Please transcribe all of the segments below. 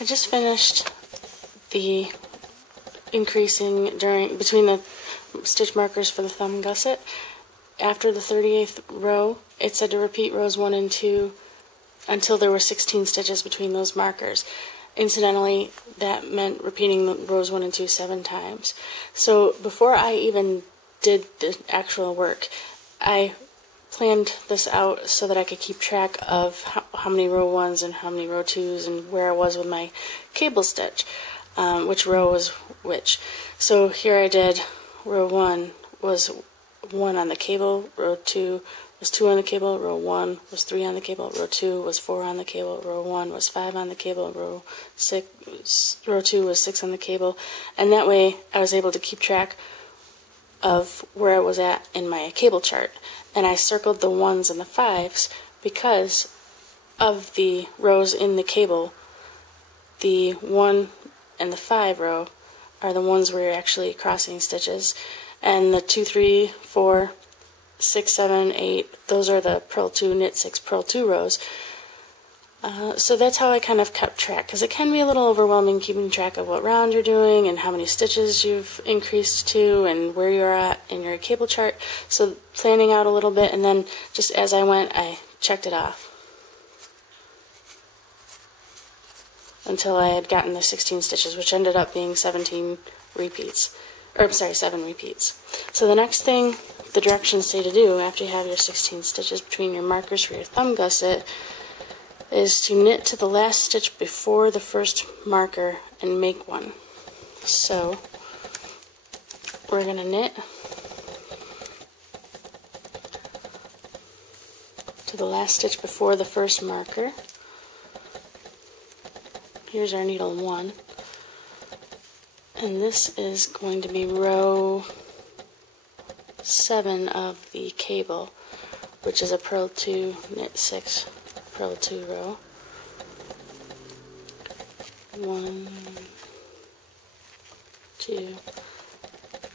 I just finished the increasing between the stitch markers for the thumb gusset. After the 38th row, it said to repeat rows 1 and 2 until there were 16 stitches between those markers. Incidentally, that meant repeating rows 1 and 2 7 times. So before I even did the actual work, I planned this out so that I could keep track of how many row 1s and how many row 2s and where I was with my cable stitch, which row was which. So here I did row 1 was 1 on the cable, row 2 was 2 on the cable, row 1 was 3 on the cable, row 2 was 4 on the cable, row 1 was 5 on the cable, row 2 was 6 on the cable, and that way I was able to keep track of where I was at in my cable chart. And I circled the 1s and the 5s because of the rows in the cable. The 1 and the 5 row are the ones where you're actually crossing stitches, and the 2, 3, 4, 6, 7, 8, those are the purl 2, knit 6, purl 2 rows. So that's how I kind of kept track, because it can be a little overwhelming keeping track of what round you're doing and how many stitches you've increased to and where you're at in your cable chart. So planning out a little bit, and then just as I went, I checked it off until I had gotten the 16 stitches, which ended up being 7 repeats. So the next thing the directions say to do after you have your 16 stitches between your markers for your thumb gusset is to knit to the last stitch before the first marker and make one. So we're going to knit to the last stitch before the first marker. Here's our needle 1, and this is going to be row 7 of the cable, which is a purl 2, knit 6, purl 2 row. 1, 2,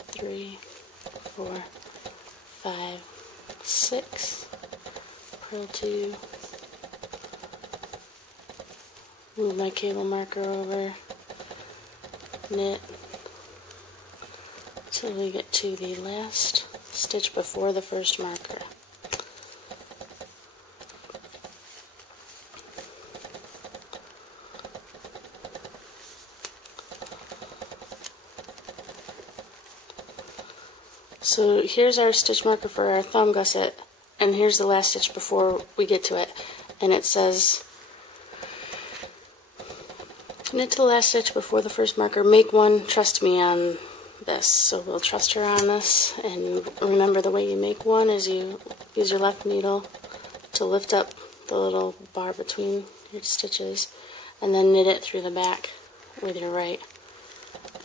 3, 4, 5, 6, purl 2, move my cable marker over, knit till we get to the last stitch before the first marker. So here's our stitch marker for our thumb gusset, and here's the last stitch before we get to it, and it says knit to the last stitch before the first marker, make one, trust me on this. So we'll trust her on this, and remember the way you make one is you use your left needle to lift up the little bar between your stitches and then knit it through the back with your right,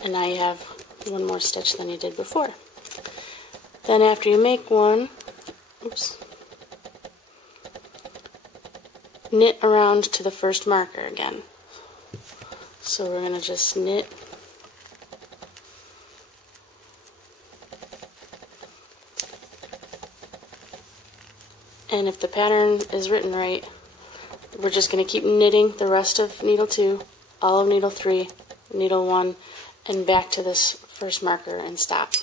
and now you have one more stitch than you did before. Then after you make one, knit around to the first marker again. So we're going to just knit and if the pattern is written right, we're just going to keep knitting the rest of needle 2, all of needle 3, needle 1, and back to this first marker and stop.